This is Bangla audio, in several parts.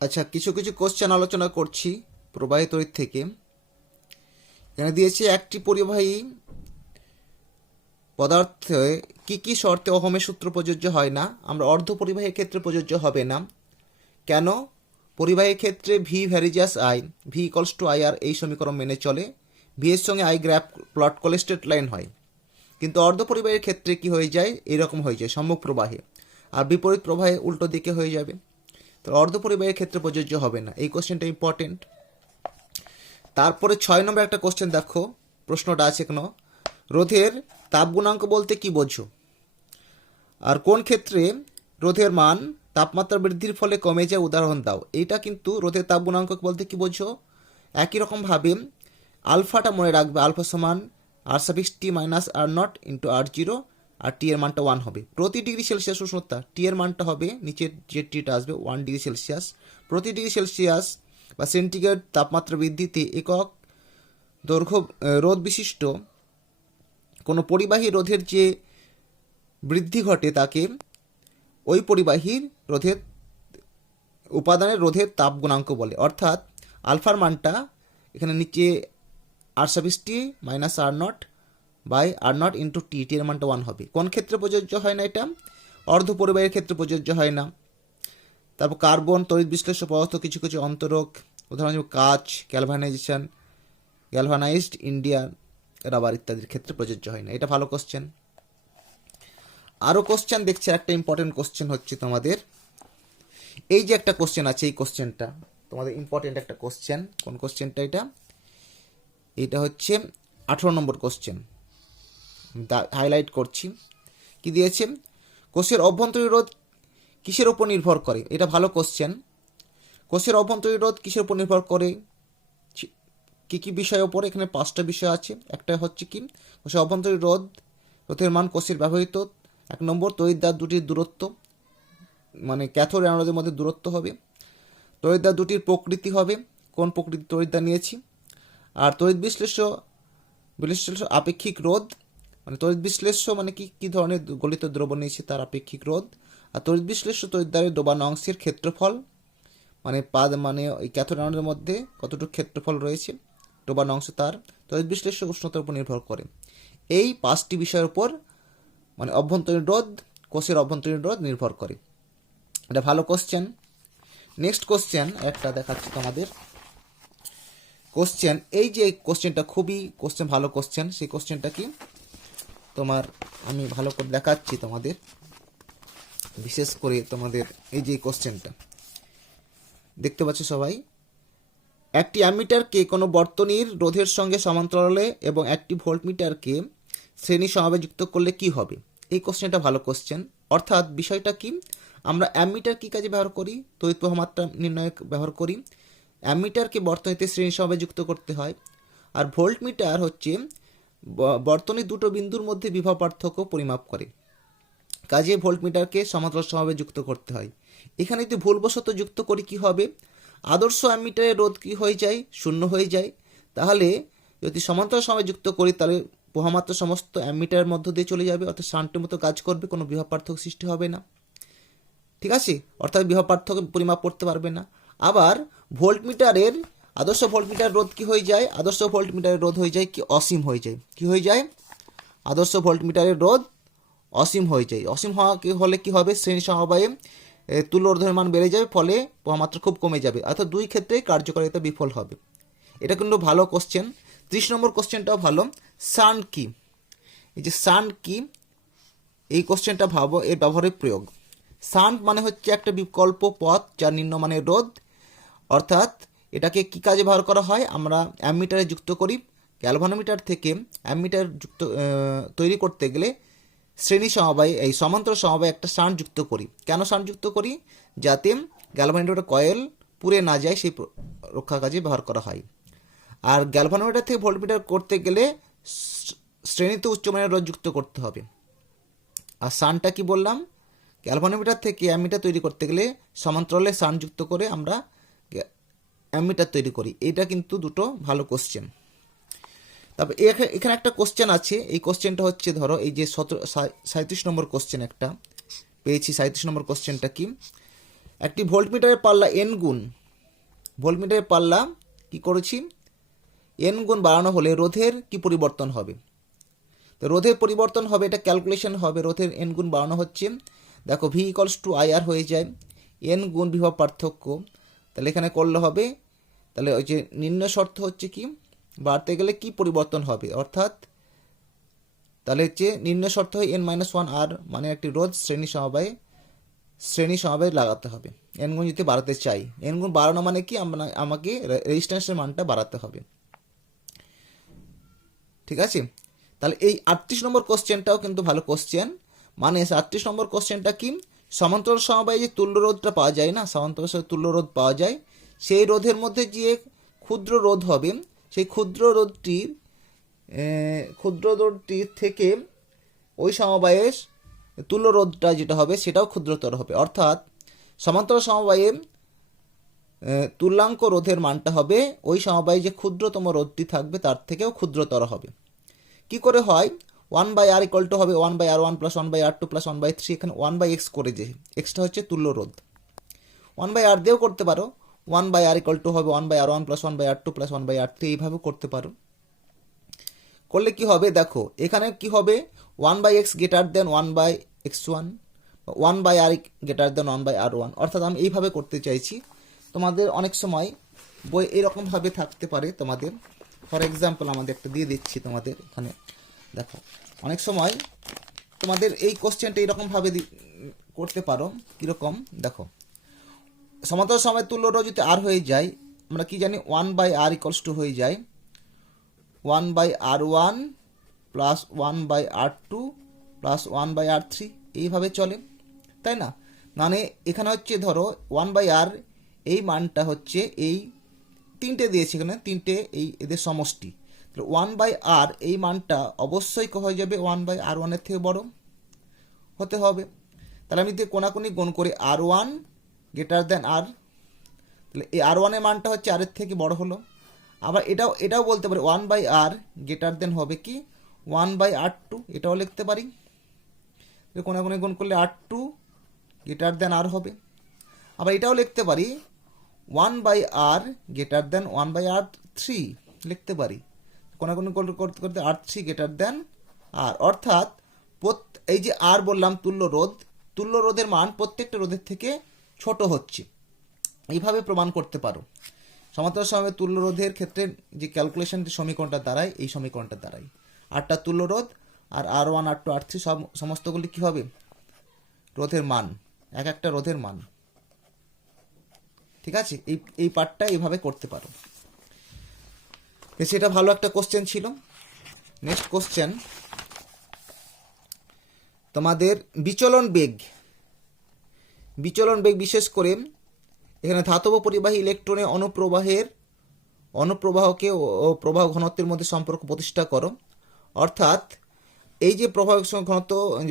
আচ্ছা, কিছু কিছু কোশ্চেন আলোচনা করছি প্রবাহী তড়িৎ থেকে। এখানে দিয়েছে একটি পরিবাহী পদার্থে কি কি শর্তে ওহমের সূত্র প্রযোজ্য হয় না। আমরা অর্ধ পরিবাহীর ক্ষেত্রে প্রযোজ্য হবে না। কেন? পরিবাহীর ক্ষেত্রে V varies as I, V equals to I R এই সমীকরণ মেনে চলে। ভি এর সঙ্গে আই গ্রাফ প্লট করলে স্ট্রেট লাইন হয়। কিন্তু অর্ধ পরিবাহীর ক্ষেত্রে কি হয়ে যায়? এরকম হয়ে যায় সম্মুখ প্রবাহে, আর বিপরীত প্রবাহে উল্টো দিকে হয়ে যাবে। তো অর্ধ পরিবাহীর ক্ষেত্রে প্রযোজ্য হবে না। এই কোশ্চেনটা ইম্পর্টেন্ট। তারপরে 6 নম্বর একটা কোশ্চেন দেখো, প্রশ্নটা আছে কেন, রোধের তাপ গুণাঙ্ক বলতে কি বোঝো, আর কোন ক্ষেত্রে রোধের মান তাপমাত্রা বৃদ্ধির ফলে কমে যায় উদাহরণ দাও। এইটা কিন্তু রোধের তাপ গুণাঙ্ক বলতে কি বোঝো, একই রকমভাবে আলফাটা মনে রাখবে, আলফা সমান R suffix T minus R nought into R zero, আর টি এর মানটা 1 হবে। প্রতি ডিগ্রি সেলসিয়াস উষ্ণতা টি এর মানটা হবে, নিচের যে টিটা আসবে 1 ডিগ্রি সেলসিয়াস। প্রতি ডিগ্রি সেলসিয়াস বা সেন্টিগ্রেড তাপমাত্রা বৃদ্ধিতে একক দৈর্ঘ্য রোধ বিশিষ্ট কোনো পরিবাহী রোধের যে বৃদ্ধি ঘটে তাকে ওই পরিবাহীর রোধের উপাদানের রোধের তাপ গুণাঙ্ক বলে। অর্থাৎ আলফার মানটা এখানে নিচে R suffix T minus R nought by R nought into T, T এর মানটা 1 হবে। কোন ক্ষেত্রে প্রযোজ্য হয় না এটা? অর্ধ পরিবাহীর ক্ষেত্রে প্রযোজ্য হয় না। তারপর কার্বন তড়িৎ বিশ্লেষ্য পদার্থ কিছু কিছু অন্তরক, উদাহরণ হিসেবে কাচ, গ্যালভানাইজেশন, গ্যালভানাইজড ইন্ডিয়ান রাবার ইত্যাদির ক্ষেত্রে প্রযোজ্য হয় না। এটা ভালো কোশ্চেন। আরও কোশ্চেন দেখছি, একটা ইম্পর্টেন্ট কোশ্চেন হচ্ছে তোমাদের এই যে একটা কোশ্চেন আছে, এই কোশ্চেনটা তোমাদের ইম্পর্টেন্ট একটা কোশ্চেন। কোন কোশ্চেনটা এটা? এটা হচ্ছে 18 নম্বর কোশ্চেন, হাইলাইট করছি। কি দিয়েছে? কোষের অভ্যন্তরীণ রোধ কিসের উপর নির্ভর করে? এটা ভালো কোশ্চেন। কোষের অভ্যন্তরীণ রোধ কিসের উপর নির্ভর করে? কি কি বিষয়ের উপর? এখানে 5টা বিষয় আছে। একটা হচ্ছে কি, কোষের অভ্যন্তরীণ রোধের মান কোষের ব্যবহৃত 1 নম্বর তড়িৎদ্বার দুটির দূরত্ব, মানে ক্যাথোড অ্যানোডের মধ্যে দূরত্ব হবে। তড়িৎদ্বার দুটির প্রকৃতি হবে, কোন প্রকৃতির তড়িৎদ্বার নিয়েছি। আর তড়িৎ বিশ্লেষ্য আপেক্ষিক রোধ, মানে তড়িৎ বিশ্লেষ্য মানে কি কি ধরনের গলিত দ্রব্য নিয়েছে তার আপেক্ষিক রোধ। আর তড়িৎ বিশ্লেষ্য তড়িৎদ্বারের ডোবানো অংশের ক্ষেত্রফল, মানে মানে ওই ক্যাথোড অ্যানোডের মধ্যে কতটুকু ক্ষেত্রফল রয়েছে ডোবানো অংশ, তার তড়িৎ বিশ্লেষ্য উষ্ণতার উপর নির্ভর করে। এই 5টি বিষয়ের উপর মানে অভ্যন্তরীণ রোধ, কোষের অভ্যন্তরীণ রোধ নির্ভর করে। এটা ভালো কোশ্চেন। নেক্সট কোশ্চেন একটা দেখাচ্ছি তোমাদের। কোশ্চেন এই যে কোশ্চেনটা খুবই ভালো কোশ্চেন। সেই কোশ্চেনটা কি তোমার আমি ভালো করে দেখাচ্ছি তোমাদের, বিশেষ করে তোমাদের এই যে কোশ্চেনটা দেখতে পাচ্ছ সবাই। একটি অ্যামিটারকে কোনো বর্তনীর রোধের সঙ্গে সমান্তরালে এবং একটি ভোল্টমিটারকে শ্রেণী সমাবে যুক্ত করলে কি হবে? এই কোশ্চেনটা ভালো কোশ্চেন। অর্থাৎ বিষয়টা কি, আমরা অ্যামিটার কি কাজে ব্যবহার করি? তড়িৎ প্রবাহ মাত্রা নির্ণয়ে ব্যবহার করি। অ্যামিটারকে বর্তনীতে শ্রেণী সমাবে যুক্ত করতে হয়। আর ভোল্টমিটার হচ্ছে বর্তনীর দুটো বিন্দুর মধ্যে বিভব পার্থক্য পরিমাপ করে। কাজে ভোল্টমিটারকে সমান্তরাল সমাবে যুক্ত করতে হয়। এখানে যদি ভুলবশত যুক্ত করি কি হবে? আদর্শ অ্যামিটারের রোধ কি হয়ে যায়? 0 হয়ে যায়। তাহলে যদি সমান্তরাল সমাবে যুক্ত করি তাহলে প্রবাহমাত্রা সমস্ত অ্যামিটারের মধ্য দিয়ে চলে যাবে, অর্থাৎ শান্টের মতো কাজ করবে, কোনো বিভব পার্থক্য সৃষ্টি হবে না। ঠিক আছে? অর্থাৎ বিভব পার্থক্য পরিমাপ করতে পারবে না। আবার ভোল্টমিটারের আদর্শ ভোল্টমিটার রোধ কি হয়ে যায়? আদর্শ ভোল্টমিটারের রোধ হয়ে যায় কি অসীম হয়ে যায়। কি হয়ে যায়? আদর্শ ভোল্টমিটারের রোধ অসীম হয়ে যায়। অসীম হলে কি হবে? শ্রেণী সমবায়ে তুল্য রোধের মান বেড়ে যাবে, ফলে প্রবাহমাত্রা খুব কমে যাবে, অর্থাৎ দুই ক্ষেত্রেই কার্যকারিতা বিফল হবে। এটা কিন্তু ভালো কোশ্চেন। 30 নম্বর কোশ্চেনটাও ভালো। শান্ট কি? এই যে শান্ট কি, এই কোশ্চেনটা ভাবো, এর ব্যবহারিক প্রয়োগ। শান্ট মানে হচ্ছে একটা বিকল্প পথ যার নিম্নমানের রোধ। অর্থাৎ এটাকে কি কাজে ব্যবহার করা হয়? আমরা অ্যামিটারে যুক্ত করি। গ্যালভানোমিটার থেকে অ্যামিটার যুক্ত তৈরি করতে গেলে শ্রেণী সমবায় এই সমান্তরাল সমবায় একটা শান্ট যুক্ত করি। কেন শান্ট যুক্ত করি? যাতে গ্যালভানোমিটার কয়েল পুড়ে না যায়, সেই রক্ষা কাজে ব্যবহার করা হয়। আর গ্যালভানোমিটার থেকে ভোল্টমিটার করতে গেলে শ্রেণীতে উচ্চমানের রোধ যুক্ত করতে হবে। আর শান্টটা কি বললাম? গ্যালভানোমিটার থেকে অ্যামিটার তৈরি করতে গেলে সমান্তরালে শান্ট যুক্ত করে আমরা অ্যামিটার তৈরি করি। এটা কিন্তু দুটো ভালো কোশ্চেন। তারপর এখানে একটা কোশ্চেন আছে। এই কোশ্চেনটা হচ্ছে, ধরো এই যে 37 নম্বর কোশ্চেন একটা পেয়েছি। 37 নম্বর কোশ্চেনটা কি, একটি ভোল্টমিটারের পাল্লা এন গুণ, ভোল্টমিটারের পাল্লা কি করেছি এন গুণ বাড়ানো হলে রোধের কি পরিবর্তন হবে? তো রোধের পরিবর্তন হবে, এটা ক্যালকুলেশন হবে। রোধের এন গুণ বাড়ানো হচ্ছে, দেখো ভি ইকলস টু আইআর হয়ে যায় এন গুণ বিভব পার্থক্য। তাহলে এখানে করলে হবে, তাহলে ওই যে নির্ণয় শর্ত হচ্ছে কি বাড়তে গেলে কি পরিবর্তন হবে, অর্থাৎ তাহলে হচ্ছে নির্ণয় শর্ত হয় এন মাইনাস ওয়ান আর, মানে একটি রোধ শ্রেণী সমবায়ে লাগাতে হবে এন গুণ যদি বাড়াতে চাই। এন গুণ বাড়ানো মানে কি আমাকে রেজিস্ট্যান্সের মানটা বাড়াতে হবে। ঠিক আছে, তাহলে এই 38 নম্বর কোশ্চেনটাও কিন্তু ভালো কোশ্চেন। মানে 38 নম্বর কোশ্চেনটা কি, সমান্তরাল সমবায়ে যে তুল্য রোধটা পাওয়া যায় না, সমান্তরাল সমবায়ে তুল্য রোধ পাওয়া যায়, সেই রোধের মধ্যে যে ক্ষুদ্র রোধ হবে, সেই ক্ষুদ্র রোধটি থেকে ওই সমবায়ের তুল্য রোধটা যেটা হবে সেটাও ক্ষুদ্রতর হবে। অর্থাৎ সমান্তরাল সমবায়ে তুল্যাঙ্ক রোধের মানটা হবে ওই সমবায়ে যে ক্ষুদ্রতম রোধটি থাকবে তার থেকেও ক্ষুদ্রতর হবে। কি করে হয়, 1/r ইকুয়াল টু হবে 1/r1 প্লাস 1/r2 প্লাস 1/3, এখানে 1/x করে, যে এক্সটা হচ্ছে তুল্য রোধ। 1/r দিয়েও করতে পারো, 1/r ইকুয়াল টু হবে 1/r1 plus 1/r2 plus 1/r3, এইভাবে করতে পারো। করলে কি হবে দেখো, এখানে কি হবে 1/x greater than 1/x1, 1/r greater than 1/r1, অর্থাৎ আমি এইভাবে করতে চাইছি। তোমাদের অনেক সময় বই এরকমভাবে থাকতে পারে তোমাদের। ফর এক্সাম্পল আমাদের একটা দিয়ে দিচ্ছি তোমাদের এখানে, দেখো অনেক সময় তোমাদের এই কোশ্চেনটা এইরকমভাবে করতে পারো। কীরকম দেখো, সমান্তরাল সমবায়ে তুল্য রোধ যদি আর হয়ে যায়, আমরা কি জানি 1/r ইকুয়ালস টু হয়ে যায় 1/r1 plus 1/r2 plus 1/r3, এইভাবে চলে, তাই না? মানে এখানে হচ্ছে ধরো 1/r এই মানটা হচ্ছে এই তিনটে দিয়েছে, এখানে তিনটে এই এদের সমষ্টি। 1/r এই মানটা অবশ্যই হয়ে যাবে 1/r1 এর থেকে বড় হতে হবে। তাহলে আমি যদি কোনাকুনি গুণ করে r1 গ্রেটার দেন r, তাহলে এই r1 এর মানটা হচ্ছে r এর থেকে বড় হলো। আবার এটাও বলতে পারি 1/r গ্রেটার দেন হবে কি 1/r2, এটাও লিখতে পারি। কোনাকুনি গুণ করলে r2 গ্রেটার দেন r হবে। আবার এটাও লিখতে পারি 1/r গ্রেটার দেন 1/r3 লিখতে পারি। কোনাকুনি করতে করতে r3 গ্রেটার দেন r, অর্থাৎ এই যে r বললাম তুল্য রোধের মান প্রত্যেকটা রোধের থেকে ছোট হচ্ছে, এইভাবে প্রমাণ করতে পারো। সমান্তরাল সমবায়ে তুল্য রোধের ক্ষেত্রে যে ক্যালকুলেশনটি সমীকরণটা দাঁড়ায়, এই সমীকরণটা দাঁড়ায় আরটা তুল্য রোধ আর r1 r2 r3 সমস্তগুলি কি হবে রোধের মান, এক একটা রোধের মান। ঠিক আছে, এই পার্টটা এইভাবে করতে পারো। সেটা ভালো একটা কোশ্চেন ছিল। নেক্সট কোশ্চেন তোমাদের বিচলন বেগ, বিশেষ করে এখানে ধাতব পরিবাহী ইলেকট্রনের অনুপ্রবাহকে ও প্রবাহ ঘনত্বের মধ্যে সম্পর্ক প্রতিষ্ঠা করো। অর্থাৎ এই যে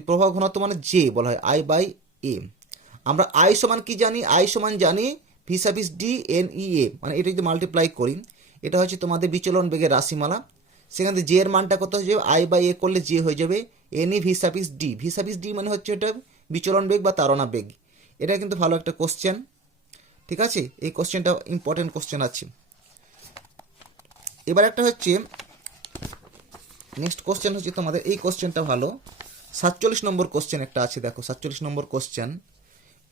প্রবাহ ঘনত্ব মানে যে বলা হয় I/A, আমরা I সমান কি জানি, I সমান জানি V/D/NEA, মানে এটা যদি মাল্টিপ্লাই করি এটা হচ্ছে তোমাদের বিচলন বেগের রাশিমালা। সেখান থেকে জে এর মানটা কত হয়ে যাবে, I/A করলে জে হয়ে যাবে NE V/D। V/D মানে হচ্ছে এটা বিচলন বেগ বা তাড়না বেগ। এটা কিন্তু ভালো একটা কোশ্চেন। ঠিক আছে, এই কোশ্চেনটা ইম্পর্টেন্ট কোশ্চেন আছে। এবার একটা হচ্ছে নেক্সট কোশ্চেন হচ্ছে তোমাদের এই কোশ্চেনটা ভালো, 47 নম্বর কোশ্চেন একটা আছে, দেখো 47 নম্বর কোশ্চেন।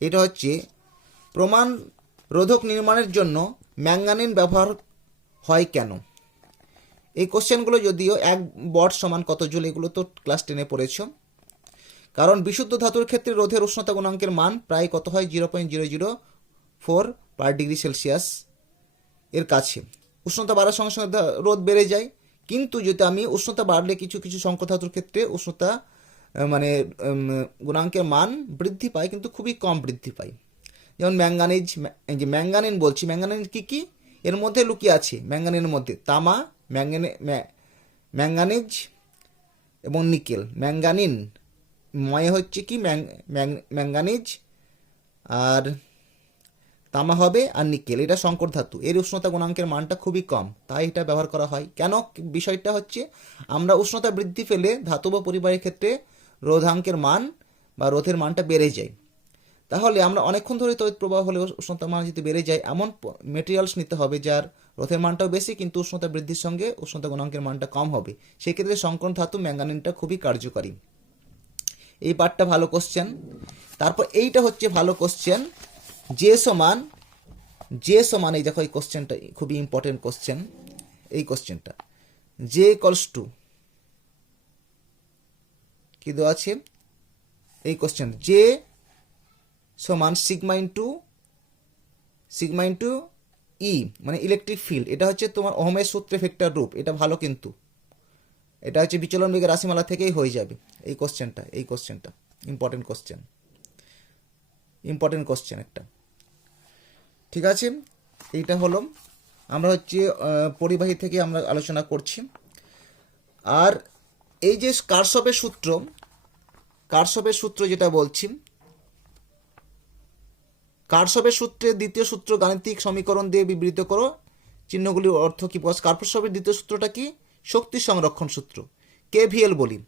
এটা হচ্ছে প্রমাণ রোধক নির্মাণের জন্য ম্যাঙ্গানিন ব্যবহার হয় কেন। এই কোশ্চেনগুলো যদিও 1 ওয়াট সমান কত জুল, এগুলো তো ক্লাস 10-এ পড়েছ। কারণ বিশুদ্ধ ধাতুর ক্ষেত্রে রোধের উষ্ণতা গুণাঙ্কের মান প্রায় কত হয় 0.004 পার ডিগ্রি সেলসিয়াস এর কাছে। উষ্ণতা বাড়ার সঙ্গে সঙ্গে রোধ বেড়ে যায়, কিন্তু যদি আমি উষ্ণতা বাড়লে কিছু কিছু সংকর ধাতুর ক্ষেত্রে উষ্ণতা মানে গুণাঙ্কের মান বৃদ্ধি পায়, কিন্তু খুবই কম বৃদ্ধি পায়। যেমন ম্যাঙ্গানিন বলছি, ম্যাঙ্গানিন কি এর মধ্যে লুকিয়ে আছে, ম্যাঙ্গানিনের মধ্যে তামা, ম্যাঙ্গানিজ এবং নিকেল। ম্যাঙ্গানিন ময় হচ্ছে কি ম্যাঙ্গানিজ, আর তামা হবে আর নিকেল, এটা সংকর ধাতু, এর উষ্ণতা গুণাঙ্কের মানটা খুবই কম, তাই এটা ব্যবহার করা হয়। কেন, বিষয়টা হচ্ছে আমরা উষ্ণতা বৃদ্ধি পেলে ধাতব পরিবাহীর ক্ষেত্রে রোধাঙ্কের মান বা রোধের মানটা বেড়ে যায়। তাহলে আমরা অনেকক্ষণ ধরে তড়িৎ প্রবাহ হলে উষ্ণতার মান যদি বেড়ে যায় এমন মেটেরিয়ালস নিতে হবে যার রোধের মানটাও বেশি কিন্তু উষ্ণতা বৃদ্ধির সঙ্গে উষ্ণতা গুণাঙ্কের মানটা কম হবে। সেই ক্ষেত্রে সংকর ধাতু ম্যাঙ্গানিনটা খুবই কার্যকারী। এই পার্টটা ভালো কোশ্চেন। তারপর এইটা হচ্ছে ভালো কোশ্চেন, যে সমান এই দেখো এই কোশ্চেনটা খুবই ইম্পর্টেন্ট কোশ্চেন। এই কোশ্চেনটা জে ইকুয়ালস টু কি দেওয়া আছে, এই কোশ্চেন জে সমান সিগমা ইন্টু ই মানে ইলেকট্রিক ফিল্ড। এটা হচ্ছে তোমার ওহমের সূত্রে ভেক্টর রূপ। এটা ভালো, কিন্তু এটা হচ্ছে বিচলন বেগের রাশিমালা থেকেই হয়ে যাবে। এই কোশ্চেনটা ইম্পর্টেন্ট কোশ্চেন একটা। ঠিক আছে, এইটা হলো আমরা হচ্ছে পরিবাহী থেকে আমরা আলোচনা করছি। আর এই যে কারশফের সূত্র যেটা বলছি, কারশফের সূত্রের দ্বিতীয় সূত্র গাণিতিক সমীকরণ দিয়ে বিবৃত করো, চিহ্নগুলির অর্থ কি? কারশফের দ্বিতীয় সূত্রটা কি? শক্তি সংরক্ষণ সূত্র, কেভিএল বলি।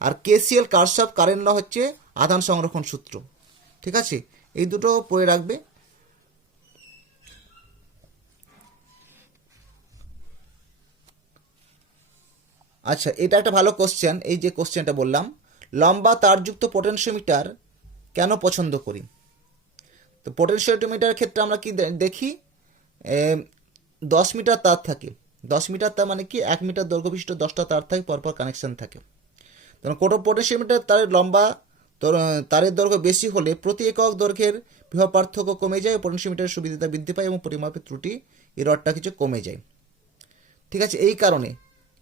আর কেসিএল কারশফ কারেন্ট ল হচ্ছে আধান সংরক্ষণ সূত্র। ঠিক আছে, এই দুটো পড়ে রাখবে। আচ্ছা, এটা একটা ভালো কোশ্চেন। এই যে কোশ্চেনটা বললাম, লম্বা তারযুক্ত পোটেনশিওমিটার কেন পছন্দ করি? তো পোটেনশিওমিটারের ক্ষেত্রে আমরা কি দেখি, 10 মিটার তার থাকে। 10 মিটার তার মানে কি 1 মিটার দৈর্ঘ্য বিশিষ্ট 10টা তার থাকে, পরপর কানেকশন থাকে। তখন কোটো পোটেনশিওমিটার তারের লম্বা তারের দৈর্ঘ্য বেশি হলে প্রতি একক দৈর্ঘ্যের বিভব পার্থক্য কমে যায়, পোটেনশিওমিটারের সুবিধা বৃদ্ধি পায় এবং পরিমাপের ত্রুটি এররটা কিছু কমে যায়। ঠিক আছে, এই কারণে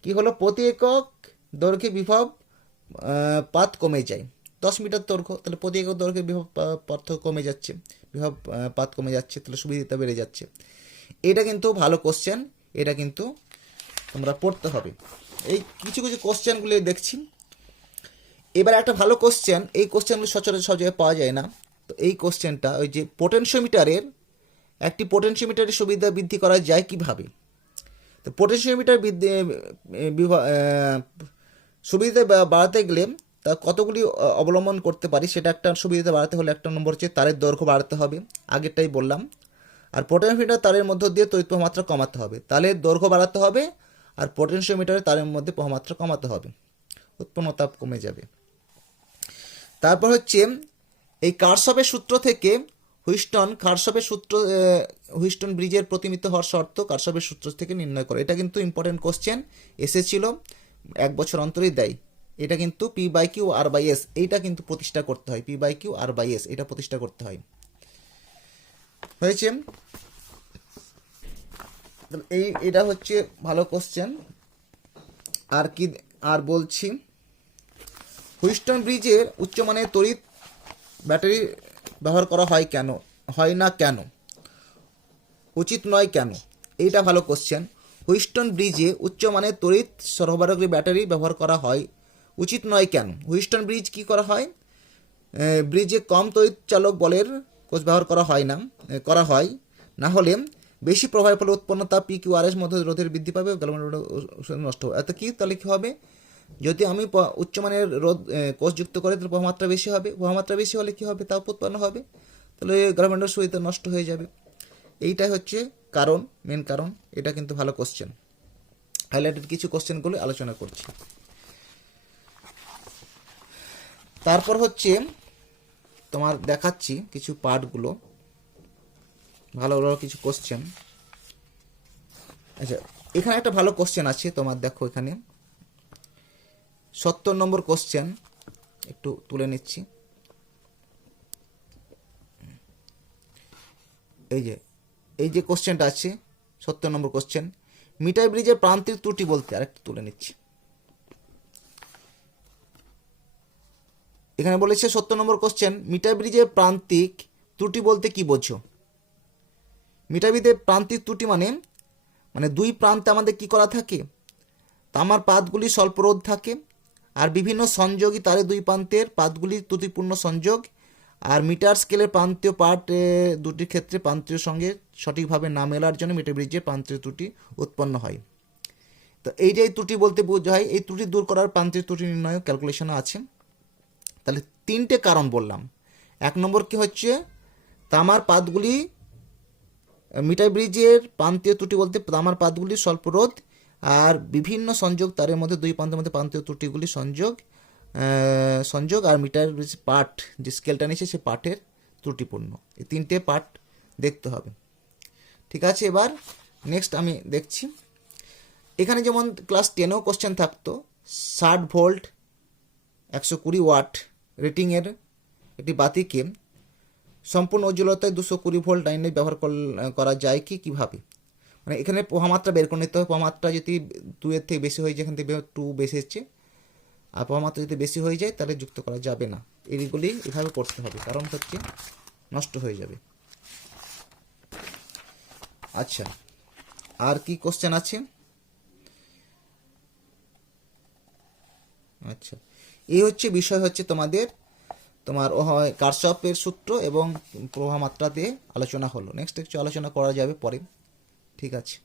কি হলো, প্রতি একক দৈর্ঘ্যে বিভব পাত কমে যায়। 10 মিটার দৈর্ঘ্য, তাহলে প্রতি একক দৈর্ঘ্যের বিভব পার্থক্য কমে যাচ্ছে, বিভব পাত কমে যাচ্ছে, তাহলে সুবিধা বেড়ে যাচ্ছে। এটা কিন্তু ভালো কোশ্চেন, এটা কিন্তু তোমরা পড়তে হবে। এই কিছু কোশ্চেনগুলি দেখছি। এবার একটা ভালো কোশ্চেন, এই কোশ্চেনগুলি সচরাচর সব জায়গায় পাওয়া যায় না। তো এই কোশ্চেনটা ওই যে পোটেনশিওমিটারের সুবিধা বৃদ্ধি করা যায় কিভাবে? তো পোটেনশিওমিটার সুবিধা বাড়াতে গেলে তা কতগুলি অবলম্বন করতে পারি, সেটা একটা সুবিধা বাড়াতে হলে একটা নম্বর হচ্ছে তারের দৈর্ঘ্য বাড়াতে হবে, আগেরটাই বললাম। আর পোটেনশিওমিটার তারের মধ্য দিয়ে তড়িৎ প্রবাহমাত্রা কমাতে হবে, তারের দৈর্ঘ্য বাড়াতে হবে, আর পোটেনশিওমিটারের তারের মধ্যে প্রবাহমাত্রা কমাতে হবে, উৎপন্ন তাপ কমে যাবে। তারপর হচ্ছে এই কারশফের সূত্র থেকে হুইস্টন ব্রিজের প্রতিমিত হওয়ার শর্ত কারশফের সূত্র থেকে নির্ণয় করে। এটা কিন্তু ইম্পর্টেন্ট কোশ্চেন, এসেছিল, 1 বছর অন্তরই দেয়। এটা কিন্তু P/Q/R/S এইটা কিন্তু প্রতিষ্ঠা করতে হয়, P/Q/R/S এটা প্রতিষ্ঠা করতে হয়। হয়েছে, এটা হচ্ছে ভালো কোশ্চেন। আর কি আর বলছি, হুইস্টন ব্রিজের উচ্চমানের তড়িৎ ব্যাটারি ব্যবহার করা হয় না কেন, উচিত নয় কেন? এইটা ভালো কোশ্চেন। হুইস্টন ব্রিজে উচ্চমানের তড়িৎ সরবরাহকারী ব্যাটারি ব্যবহার করা হয়, উচিত নয় কেন? হুইস্টন ব্রিজ কি করা হয়, ব্রিজে কম তড়িৎ চালক বলের কোষ ব্যবহার করা হয় না হলে বেশি প্রভাবের ফলে উৎপন্ন তাপ P/Q/R মধ্যে রোধের বৃদ্ধি পাবে, নষ্ট হবে। এত কি, তাহলে কি হবে, যদি আমি উচ্চমানের রোধ কোষ যুক্ত করে তাহলে প্রবাহমাত্রা বেশি হবে, প্রবাহমাত্রা বেশি হলে কি হবে, তাপ উৎপন্ন হবে, তাহলে গ্রাউন্ডের সুবিধা নষ্ট হয়ে যাবে। এইটাই হচ্ছে কারণ, মেন কারণ। এটা কিন্তু ভালো কোশ্চেন, হাইলাইটেড কিছু কোশ্চেনগুলো আলোচনা করছি। তারপর হচ্ছে তোমার দেখাচ্ছি কিছু পার্টগুলো, ভালো ভালো কিছু কোশ্চেন। আচ্ছা, এখানে একটা ভালো কোশ্চেন আছে তোমার, দেখো এখানে 70 নম্বর কোশ্চেন, একটু তুলে নিচ্ছি। এই যে কোশ্চেনটা আছে 70 নম্বর কোশ্চেন, মিটার ব্রিজের প্রান্তিক ত্রুটি বলতে, আরেকটু তুলে নিচ্ছি। এখানে বলেছে 70 নম্বর কোশ্চেন, মিটার ব্রিজের প্রান্তিক ত্রুটি বলতে কি বোঝো? মিটার ব্রিজের প্রান্তিক ত্রুটি মানে দুই প্রান্তে আমাদের কি করা থাকে, তামার পাতগুলি স্বল্প রোধ থাকে, আর বিভিন্ন সংযোগী তারের দুই প্রান্তের পাতগুলি ত্রুটিপূর্ণ সংযোগ, আর মিটার স্কেলের প্রান্তীয় পার্ট দুটির ক্ষেত্রে প্রান্তীয় সঙ্গে সঠিকভাবে না মেলার জন্য মিটার ব্রিজের প্রান্তীয় ত্রুটি উৎপন্ন হয়। তো এইটাই ত্রুটি বলতে বোঝায়। এই ত্রুটি দূর করার প্রান্তীয় ত্রুটি নির্ণয় ক্যালকুলেশন আছে। তাহলে 3টে কারণ বললাম, 1 নম্বর কি হচ্ছে, তামার পাতগুলি, মিটার ব্রিজের প্রান্তীয় ত্রুটি বলতে তামার পাতগুলির স্বল্প রোধ আর বিভিন্ন সংযোগ তারের মধ্যে দুই প্রান্তের মধ্যে প্রান্তীয় ত্রুটিগুলি সংযোগ আর মিটার ব্রিজ পার্ট যে স্কেলটা নিয়েছে সে পার্টের ত্রুটিপূর্ণ, এই 3টে পার্ট দেখতে হবে। ঠিক আছে, এবার নেক্সট আমি দেখছি। এখানে যেমন ক্লাস 10এও কোশ্চেন থাকতো 60 ভোল্ট 120 ওয়াট রেটিংয়ের একটি বাতিকে সম্পূর্ণ উজ্জ্বলতায় 220 ভোল্ট লাইনে ব্যবহার করা যায় কি কিভাবে, মানে এখানে প্রভামাত্রা বের করে নিতে হবে। প্রভামাত্রা যদি 2 এর থেকে বেশি হয়ে যায়, এখান থেকে 2 বেশি এসছে, আর প্রভামাত্রা যদি বেশি হয়ে যায় তাহলে যুক্ত করা যাবে না। এইগুলি এভাবে করতে হবে, কারণ হচ্ছে নষ্ট হয়ে যাবে। আচ্ছা, আর কি কোশ্চেন আছে? আচ্ছা, এই হচ্ছে বিষয় হচ্ছে তোমার কারশফের সূত্র এবং প্রভামাত্রা দিয়ে আলোচনা হলো। নেক্সট কিছু আলোচনা করা যাবে পরে। ঠিক আছে।